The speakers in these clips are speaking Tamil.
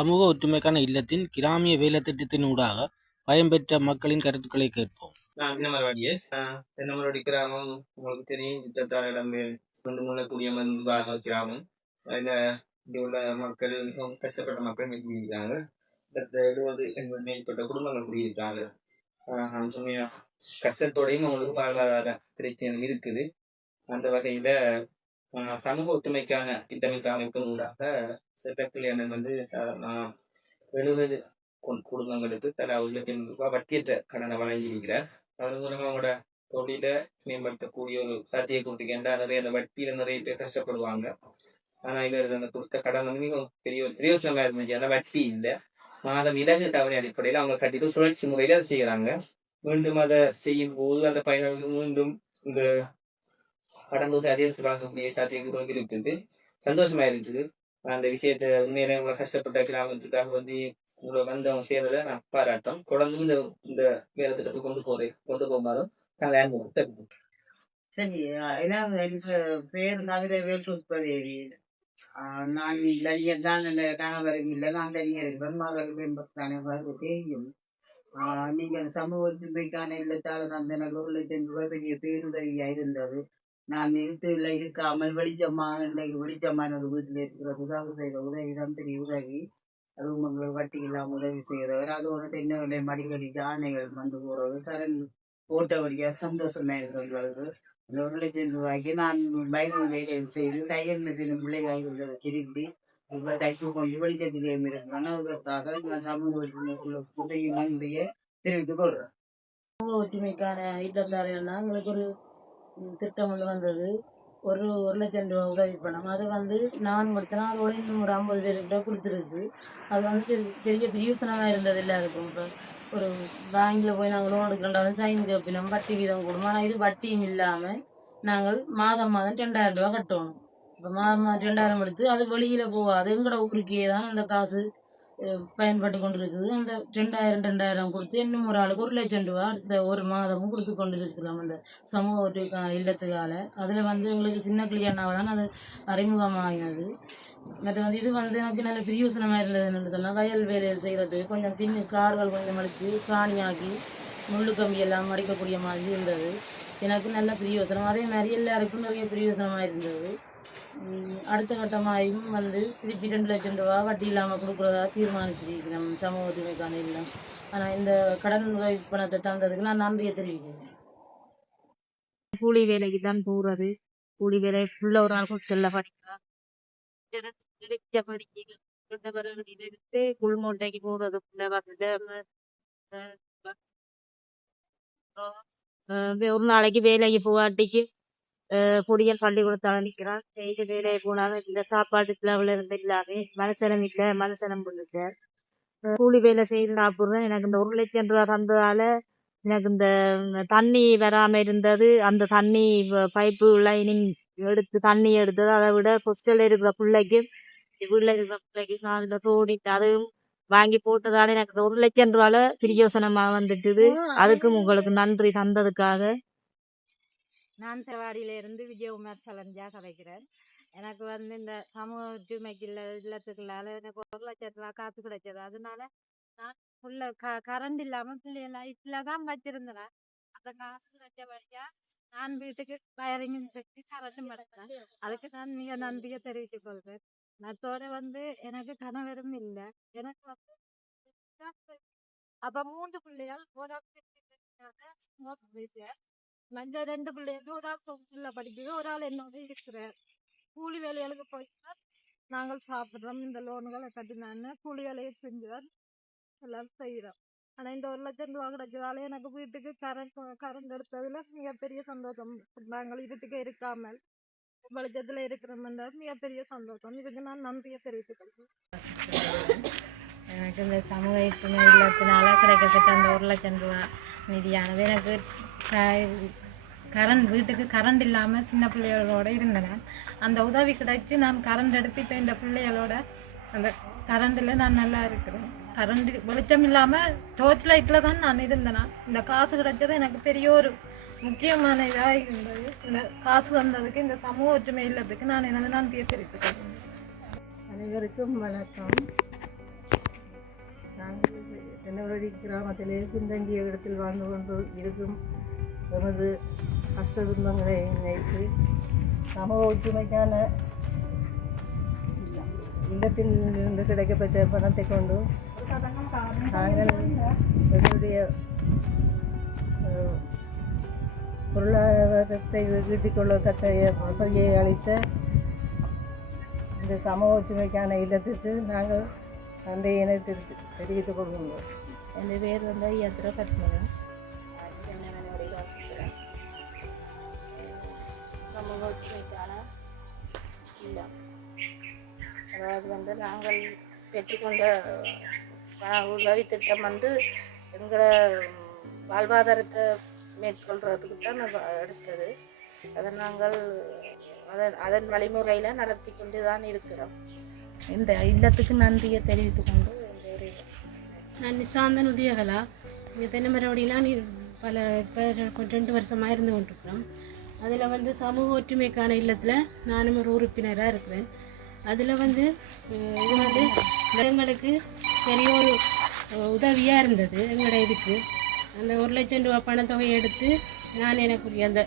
சமூக ஒற்றுமைக்கான இல்லத்தின் கிராமிய வேலை திட்டத்தினூடாக பயன்பெற்ற மக்களின் கருத்துக்களை கேட்போம். நான் வினமரவாடியஸ். நம்மளுடைய கிராமம் உங்களுக்கு தெரியும், யுத்தத்தாரிடம் கொண்டு முள்ளக்கூடிய மருந்துகாக கிராமம். அதில் இங்கே உள்ள மக்கள் மிகவும் கஷ்டப்பட்ட மக்கள் குடியிருக்காங்க. 70-80 மேற்பட்ட குடும்பங்கள் குடியிருக்காங்க. கஷ்டத்தோடையும் அவங்களுக்கு வாழ்வாதார பிரச்சனை இருக்குது. அந்த வகையில சமூக ஒற்றுமைக்கான திட்டமிட்ட அமைப்பின் ஊடாக செட்டக்கிளியன் வந்து 70 குடும்பங்களுக்கு தலா 1,00,000 ரூபாய் வட்டியற்ற கடனை வழங்கியிருக்கிறார். அதன் மூலமா அவங்களோட தொழில மேம்படுத்தக்கூடிய ஒரு சாத்தியை கொடுத்துக்கின்றா. நிறைய அந்த வட்டியில நிறைய பேர் கஷ்டப்படுவாங்க. ஆனா இவர் அந்த கொடுத்த கடன் வந்து மிகவும் பெரிய ஒரு பிரயோசனமா இருந்துச்சு. அந்த வட்டி இல்லை, மாதம் இலகு தவணை அடிப்படையில் அவங்க கட்டிட்டு சுழற்சி முறையில அதை செய்யறாங்க. மீண்டும் அதை செய்யும் போது அந்த பயனாளிகள் மீண்டும் இந்த கடன் தொகை அதிகரித்து வழங்கக்கூடிய சாத்தியங்கள் இருக்குது. சந்தோஷமா இருக்குது. அந்த விஷயத்த உண்மையில உங்களை கஷ்டப்பட்ட கிராமத்துக்காக வந்து உங்களை வந்தவங்க செய்யறத நான் பாராட்டம். தொடர்ந்து இந்த வேலை திட்டத்தை கொண்டு போகும்போதும் நான் வேணும். சரி, எனக்கு பேர் நகர வேற்றுப்பதேவி. நான் இளைஞர் தான், இந்த கணவரும் இல்லை, நான் இளைஞர் இருக்கிறேன். மகள் மேம்படுத்தானே தெரியும். நீங்கள் சமூக ஒற்றுமைக்கான இல்லத்தால் அந்த எனக்கு 1,00,000 ரூபாய் பெரிய பேருதவியா இருந்தது. நான் இருட்டில் இருக்காமல் வெளிச்சமாக இன்றைக்கு வெளிச்சமான ஒரு வீட்டில் இருக்கிறது. உதவி செய்த உதவிதான் பெரிய உதவி. அதுவும் உங்களுக்கு வட்டி இல்லாமல் உதவி செய்கிறவர். அதோட தென்னவருடைய மடிக்கடி யானைகள் வந்து போகிறது, கரண்ட் ஓட்டவடியாக சந்தோஷமா இருக்கிறது. அந்த 1,00,000 ரூபாய்க்கு நான் பைக்கு வேலையை செய்து தையல் மிஷின் பிள்ளைகள் திரும்பி இப்போ தைக்கு கொஞ்சம் வெளிச்சத்திலேயும் இருக்கிறேன். அதற்காக நான் சமூக ஒற்றுமைக்குள்ள நன்றியை தெரிவித்துக் கொள்றேன். சமூக ஒற்றுமைக்கான இல்லத்தாரையெல்லாம் உங்களுக்கு ஒரு திட்டம் ஒன்று வந்தது. ஒரு 1,00,000 ரூபா உதவி பணம். அது வந்து நான் மட்டும் அதோட இன்னும் ஒரு 50 பேருக்கு கொடுத்துருக்கு. அது வந்து பெரிய பிரியோசனமாக இருந்தது எல்லாருக்கும். இப்போ ஒரு பேங்கில் போய் நாங்கள் லோன் எடுக்கிறோம், சைன் கேட்பினோம், வட்டி வீதம் கொடுவோம். ஆனால் இது வட்டியும் இல்லாமல் நாங்கள் மாதம் 2,000 ரூபா கட்டணும். இப்போ மாதம் 2,000 எடுத்து அது வெளியில் போகாது, எங்களோட ஊருக்கே தான் அந்த காசு பயன்பட்டு கொண்டு இருக்குது. அந்த 2,000 கொடுத்து இன்னும் ஒரு ஆளுக்கு 1,00,000 ரூபா இந்த ஒரு மாதமும் கொடுத்து கொண்டு இருக்கிறோம் அந்த சமூக ஒற்றுமைக்கான இல்லத்துக்கால. அதில் வந்து எங்களுக்கு சின்ன கிளியானாவதான் அது அறிமுகமாகினது. மற்ற வந்து இது வந்து எனக்கு நல்ல பிரியோசனமாக இருந்ததுன்னு சொன்னால், வயல் வேலையில் செய்கிறது கொஞ்சம் காடுகள் கொஞ்சம் அடித்து காணியாக்கி முள்ளு கம்பி எல்லாம் மடிக்கக்கூடிய மாதிரி இருந்தது. எனக்கு நல்ல பிரியோசனம். அதே மாதிரி எல்லாருக்கும் நிறைய பிரியோசனமாக இருந்தது. அடுத்த கட்டமாயும் வந்து திருப்பி 2,00,000 ரூபா வட்டி இல்லாமல் கொடுக்குறதா தீர்மானிச்சிருக்கிறோம் சமூக ஒற்றுமைக்கான இல்லம். ஆனால் இந்த கடன் உதவி பணத்தை தந்ததுக்கு நான் நன்றியை தெரிவிக்கிறேன். கூலி வேலைக்கு தான் போகிறது. கூலி வேலை ஃபுல்லாக ஒரு நாள் ஹாஸ்டலில் படிக்கிறேன். குள்மோட்டைக்கு போகிறது ஒரு நாளைக்கு வேலைக்கு போகாட்டிக்கு பொடியல் பள்ளிக்கூடத்தால் நிற்கிறான். டெய்லி வேலையை போனாலும் இந்த சாப்பாட்டு லெவலில் இருந்து இல்லாமே மனசனம் இல்லை, மனசனம் பண்ணிட்டு கூலி வேலை செய்து சாப்பிட்றேன். எனக்கு இந்த 1,00,000 ரூபா தந்ததால எனக்கு இந்த தண்ணி வராமல் இருந்தது. அந்த தண்ணி பைப்பு லைனிங் எடுத்து தண்ணி எடுத்தது. அதை விட ஹாஸ்டலில் இருக்கிற பிள்ளைக்கு நான் இந்த தோடி அதுவும் வாங்கி போட்டதால எனக்கு 1,00,000 ரூபால பிரியோசனமாக வந்துட்டுது. அதுக்கும் உங்களுக்கு நன்றி தந்ததுக்காக. நான் தேவாடியிலிருந்து விஜயகுமார் சலஞ்சா கதைக்கிறேன். எனக்கு வந்து இந்த சமூக ஒற்றுமைக்கு இல்லத்துக்குள்ளால எனக்கு 1,00,000 ரூபா காசு கிடைச்சது. அதனால நான் ஃபுல்ல கரண்ட் இல்லாமல் பிள்ளைகள் இதில் தான் வச்சிருந்தேன். அந்த காசு கிடைச்சபடியா நான் வீட்டுக்கு வயரிங்கும் செஞ்சு கரண்ட்டும் படுத்தேன். அதுக்கு நான் மிக நன்றியை தெரிவித்துக் கொள்வேன். அதோட வந்து எனக்கு கணவரும் இல்லை. எனக்கு வந்து அப்போ 3 பிள்ளைகள் ஒரு மஞ்ச 2 பிள்ளைங்க, ஒரு ஆள் தொகுப்புல படிக்குது, ஒரு ஆள் என்னோட இருக்கிறார். கூலி வேலைகளுக்கு போயிட்டு நாங்கள் சாப்பிட்றோம். இந்த லோனுகளை கட்டினான்னு கூலி வேலையை செஞ்சுதான் எல்லாம் செய்கிறோம். ஆனால் இந்த 1,00,000 ரூபா கிடைச்சதால எனக்கு வீட்டுக்கு கரண்ட் எடுத்ததுல மிகப்பெரிய சந்தோஷம். நாங்கள் வீட்டுக்கு இருக்காமல் வெளிச்சத்தில் இருக்கிறோம்ன்ற மிகப்பெரிய சந்தோஷம். இதுக்கு நான் நன்றியை தெரிவித்துக்கிறேன். எனக்கு இந்த சமூக ஒற்றுமை இல்லத்தினால கிடைக்கப்பட்ட அந்த 1,00,000 ரூபா நிதியானது எனக்கு வீட்டுக்கு கரண்ட் இல்லாமல் சின்ன பிள்ளைகளோட இருந்தேன். அந்த உதவி கிடைச்சி நான் கரண்ட் எடுத்து இப்போ இந்த பிள்ளைகளோட அந்த கரண்டில் நான் நல்லா இருக்கிறேன். கரண்ட் வெளிச்சம் இல்லாமல் டோர்ச் லைட்டில் தான் நான் இருந்தேன். இந்த காசு கிடைச்சது எனக்கு பெரிய ஒரு முக்கியமான இதாக இருந்தது. இந்த காசு வந்ததுக்கு இந்த சமூக ஒற்றுமை இல்லத்துக்கு நான் எனது நன்றியை தெரிவித்துக்கிறேன். அனைவருக்கும் வணக்கம். நாங்கள் தென்னவரடி கிராமத்திலே பின்தங்கிய இடத்தில் வாழ்ந்து கொண்டு இருக்கும் எமது கஷ்ட துன்பங்களை நினைத்து சமூக ஒற்றுமைக்கான இல்லத்தில் இருந்து கிடைக்கப்பட்ட பணத்தை கொண்டு நாங்கள் எங்களுடைய பொருளாதாரத்தை ஈட்டிக் கொள்ளத்தக்க வசதியை அளித்த இந்த சமூக ஒற்றுமைக்கான இல்லத்திற்கு நாங்கள் நன்றியினை தெரிவித்துக் கொள்கின்றோம். എൻ്റെ പേര് യാത്ര പത്മകൻ. തെന്നമനോടിയിൽ വസിக்கிறேன். சமூக ஒற்றுமைக்கான இல்லம், அதாவது நாங்கள் பெற்றுக்கொண்ட உதவி திட்டம் எங்களை வாழ்வாதாரத்தை மேற்கொள்றதுக்கு தான் எடுத்தது. அதை நாங்கள் அதன் வழிமுறையில் நடத்தி கொண்டு தான் இருக்கிறோம். இந்த இல்லத்துக்கு நன்றியை தெரிவித்து கொண்டு நான் நிசாந்தன் உதயகலா. இங்கே தென்னமரவடிலாம் பல இப்போ 2 வருஷமாக இருந்து கொண்டிருக்கிறோம். அதில் சமூக ஒற்றுமைக்கான இல்லத்தில் நானும் ஒரு உறுப்பினராக இருக்கிறேன். அதில் இது எங்களுக்கு பெரிய ஒரு உதவியாக இருந்தது. எங்களோட இதுக்கு அந்த 1 லட்சம் ரூபா பணத்தொகையை எடுத்து நான் எனக்குரிய அந்த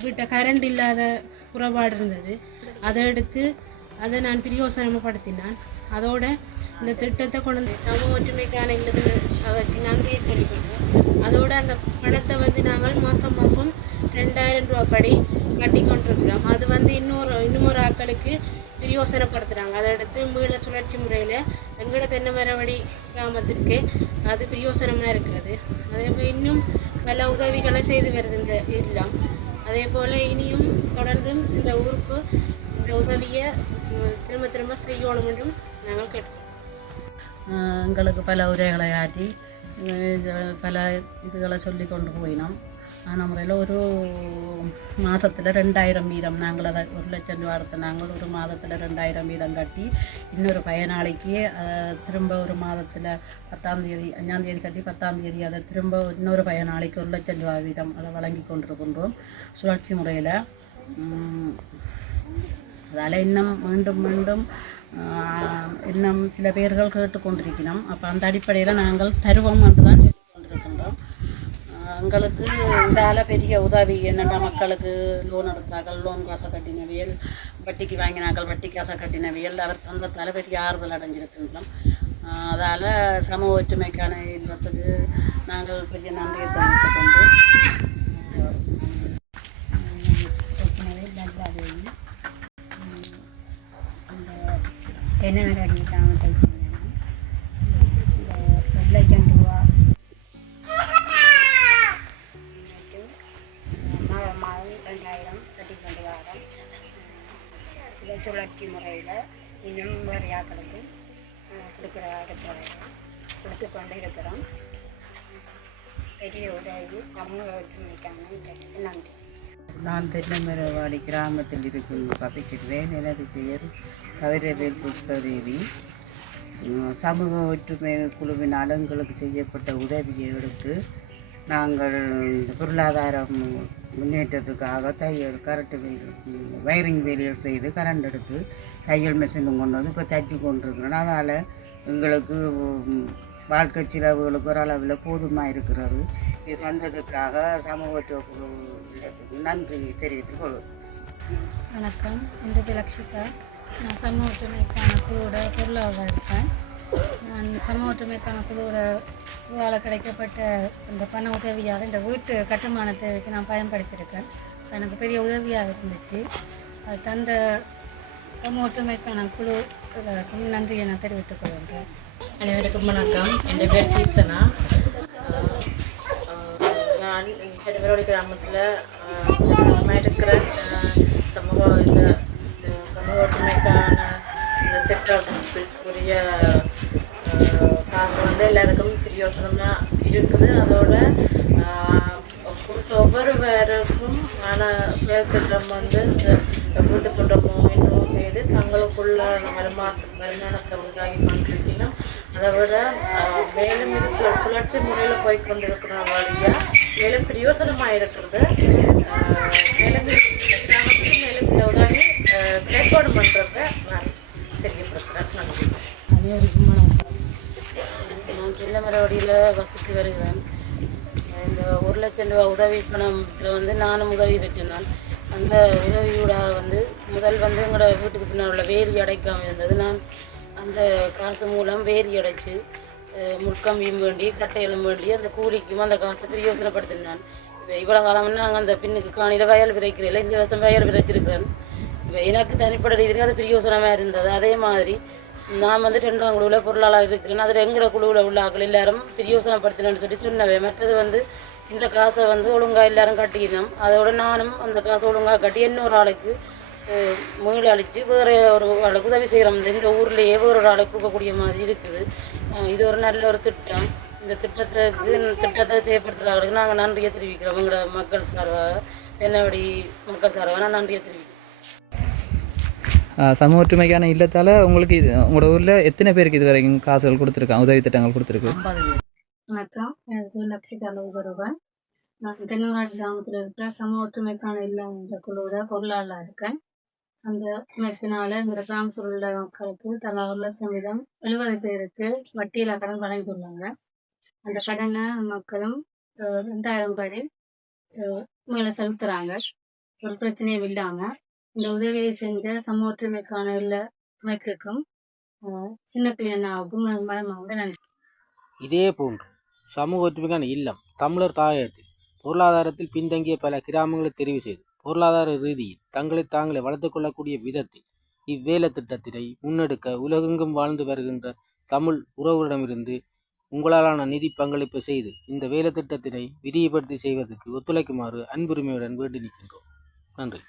வீட்டை கரண்ட் இல்லாத குறைபாடு இருந்தது, அதை எடுத்து அதை நான் பிரயோசனப்படுத்தினான். அதோட இந்த திட்டத்தை கொண்டு சமூக ஒற்றுமைக்கான இல்லது அதற்கு நன்றியை சொல்லிக்கொண்டோம். அதோட அந்த பணத்தை நாங்கள் மாதம் 2000 ரூபா படி கட்டி கொண்டிருக்கிறோம். அது இன்னொரு ஆட்களுக்கு பிரயோசனப்படுத்துகிறாங்க. அதை எடுத்து மீள சுழற்சி முறையில் எங்களோட தென்னமரவடி கிராமத்திற்கு அது பிரயோசனமாக இருக்கிறது. அதே போல் இன்னும் பல உதவிகளை செய்து வருது இந்த இல்லம். அதே போல் இனியும் தொடர்ந்தும் இந்த ஊருக்கு இந்த உதவியை திரும்ப செய்யணும் என்றும் நாங்கள் கேட்கிறோம். எங்களுக்கு பல உரைகளை ஆற்றி பல இதுகளை சொல்லி கொண்டு போயினோம். ஆனால் முறையில் ஒரு மாதத்தில் 2000 வீதம் நாங்கள் அதை 1 லட்சம் ரூபா எடுத்து நாங்கள் ஒரு மாதத்தில் 2000 வீதம் கட்டி இன்னொரு பயனாளிக்கு திரும்ப ஒரு மாதத்தில் 10ஆம் தேதி 5ஆம் தேதி கட்டி 10ஆம் தேதி அதை திரும்ப இன்னொரு பயனாளிக்கு 1 லட்சம் ரூபா வீதம் அதை வழங்கி கொண்டிருக்கின்றோம் சுழற்சி முறையில். அதால் இன்னும் மீண்டும் இன்னும் சில பேர்கள் கேட்டுக்கொண்டிருக்கிறோம். அப்போ அந்த அடிப்படையில் நாங்கள் தருவோம் என்று தான் கொண்டிருக்கின்றோம். எங்களுக்கு இதால் பெரிய உதவி என்னென்னா மக்களுக்கு லோன் எடுத்தாக்கள் லோன் காசை கட்டினவியல், வட்டிக்கு வாங்கினாக்கள் வட்டி காசை கட்டினவியல் அவர் தந்தத்தால் பெரிய ஆறுதல் அடைஞ்சிருக்கின்றோம். அதால் சமூக ஒற்றுமைக்கான இல்லத்துக்கு நாங்கள் பெரிய நன்றியை தெரிவித்துக் கொண்டு தென்னமரடி கிராமத்தை சேர்ந்தேன். இந்த 1 லட்சம் ரூபா மாதம் 2000 கட்டிக்கொண்டு வரோம். இதை சுழற்சி முறையில் இன்னும் வேறையாக்களுக்கு கொடுத்து கொண்டு இருக்கிறோம். பெரிய உதவி சமூக ஒற்றுமைக்கான நன்றி. நான் தென்னமரவாடி கிராமத்தில் வசிக்கிறேன். எனது பெயர் கதிரவேல் புஷ்பதேவி. சமூக ஒற்றுமை குழுவினால் எங்களுக்கு செய்யப்பட்ட உதவியை எடுத்து நாங்கள் பொருளாதாரம் முன்னேற்றத்துக்காக கரண்ட் வயரிங் வேலைகள் செய்து கரண்ட் எடுத்து தையல் மிஷினும் கொண்டு வந்து இப்போ தைச்சி கொண்டிருக்கிறோம். அதனால் எங்களுக்கு வாழ்க்கை செலவுகளுக்கு ஓரளவில் போதுமாக இருக்கிறது. இது வந்ததுக்காக சமூக குழுவிற்கு நன்றி தெரிவித்துக் கொள்வோம். வணக்கம், என் பேர் லக்ஷிதா. நான் சமூக ஒற்றுமைக்கான குழுவோட பொருளாளராக இருக்கேன். நான் சமூக ஒற்றுமைக்கான குழுவால் கிடைக்கப்பட்ட இந்த பண உதவியாக இந்த வீட்டு கட்டுமான தேவைக்கு நான் பயன்படுத்தியிருக்கேன். எனக்கு பெரிய உதவியாக இருந்துச்சு. அது தந்த சமூக ஒற்றுமைக்கான குழுவுக்கு நன்றியை நான் தெரிவித்துக் கொள்கின்றேன். அனைவருக்கும் வணக்கம். என் பேர் கீர்த்தனா. நான் தென்னமரவடி கிராமத்தில் இருக்கிற சமூக ஒற்றுமைக்கான இந்த திட்டத்துக்குரிய காசு எல்லாருக்கும் பிரயோசனமாக இருக்குது. அதோட ஒவ்வொருவருக்கும் செயல் திட்டம் இந்த வீட்டு திட்டமோ இன்னும் செய்து தங்களுக்குள்ளான வருமானத்தை உண்டாகி கொண்டிருக்கணும். அதை விட மேலும் இது சுழற்சி முறையில் போய்கொண்டிருக்கிற வழியாக மேலும் பிரயோசனமாக இருக்கிறது. மேலும் கிராமத்துக்கு மேலும் இந்த உதவி கிடைக்கணும் பண்ணுறதை நான் தெரியப்படுத்துகிறேன். நன்றி. அனைவருக்கும் வணக்கம். தென்னமரவடியில் வசித்து வருகிறேன். இந்த 1,00,000 ரூபா உதவி பணத்தில் வந்து நானும் உதவி பெற்றிருந்தேன். அந்த உதவியோட வந்து முதல் வந்து எங்களோட வீட்டுக்கு பின்னால் உள்ள வேலி அடைக்காமல் இருந்தது. நான் அந்த காசு மூலம் வேலி அடைச்சி முற்கம்பியும் வேண்டி கட்டையிலும் வேண்டி அந்த கூலிக்கும் அந்த காசை பிரயோசனப்படுத்தினான். இப்போ இவ்வளோ காலம் நாங்கள் அந்த பின்னுக்கு காணியில் வயல் விதைக்கிறதில்ல, இந்த வருஷம் வயல் விதைச்சிருக்கிறேன். இப்போ எனக்கு தனிப்பட்ட ரீதியில் அது பிரயோசனமாக இருந்தது. அதே மாதிரி நான் வந்து 2ஆம் குழுவில் பொருளாளர் இருக்கிறேன். அதில் எங்களோட குழுவில் உள்ள ஆக்கள் எல்லாரும் பிரயோசனப்படுத்தினு சொல்லி சொன்னவே. மற்றது வந்து இந்த காசை வந்து ஒழுங்காக எல்லாரும் கட்டிக்கணும். அதோட நானும் அந்த காசை ஒழுங்காக கட்டி இன்னொரு ஆளுக்கு மீள் அழித்து வேறு ஒரு ஆளுக்கு உதவி செய்கிறோம். இந்த ஊர்லேயே வேறு ஒரு ஆளுக்கு கொடுக்கக்கூடிய மாதிரி இருக்குது. இது ஒரு நல்ல ஒரு திட்டம். இந்த திட்டத்தை செயற்படுத்துகிறவர்களுக்கு நாங்கள் நன்றியை தெரிவிக்கிறோம். எங்களோட மக்கள் சார்பாக, தென்னவடி மக்கள் சார்பாக நான் நன்றியை தெரிவிக்கிறேன். சமூக ஒற்றுமைக்கான இல்லத்தால் உங்களுக்கு உங்களோட ஊரில் எத்தனை பேருக்கு இது வரைக்கும் காசுகள் கொடுத்துருக்காங்க, உதவி திட்டங்கள் கொடுத்துருக்கு? வணக்கம், எனக்கு லட்சிகால உதருவன். நான் தென்னமராட்சி கிராமத்தில் இருக்கிற சமூக ஒற்றுமைக்கான இல்லம் என்ற குழுவோட பொருளாளர் இருக்கேன். அந்த அமைப்பினால இந்த கிராமத்தில் உள்ள மக்களுக்கு தலா 1,70,000 பேருக்கு வட்டியில கடன் வழங்கியுள்ளாங்க. அந்த கடனை மக்களும் 2,000 படி மேலே செலுத்துறாங்க. ஒரு பிரச்சனையும் இல்லாம இந்த உதவியை செஞ்ச சமூக ஒற்றுமைக்கான இல்ல அமைப்புக்கும் சின்ன பிள்ளைனாவுக்கும் நன்றி. இதே போன்று சமூக ஒற்றுமைக்கான இல்லம் தமிழர் தாயகத்தில் பொருளாதாரத்தில் பின்தங்கிய பல கிராமங்களை தெரிவு செய்து பொருளாதார ரீதியில் தங்களை தாங்களே வளர்த்துக் கொள்ளக்கூடிய விதத்தில் இவ்வேலை திட்டத்தினை முன்னெடுக்க உலகெங்கும் வாழ்ந்து வருகின்ற தமிழ் உறவுகளிடமிருந்து உங்களாலான நிதி பங்களிப்பு செய்து இந்த வேலை திட்டத்தினை விரிவுபடுத்தி செய்வதற்கு ஒத்துழைக்குமாறு அன்புரிமையுடன் வேண்டி நிற்கின்றோம். நன்றி.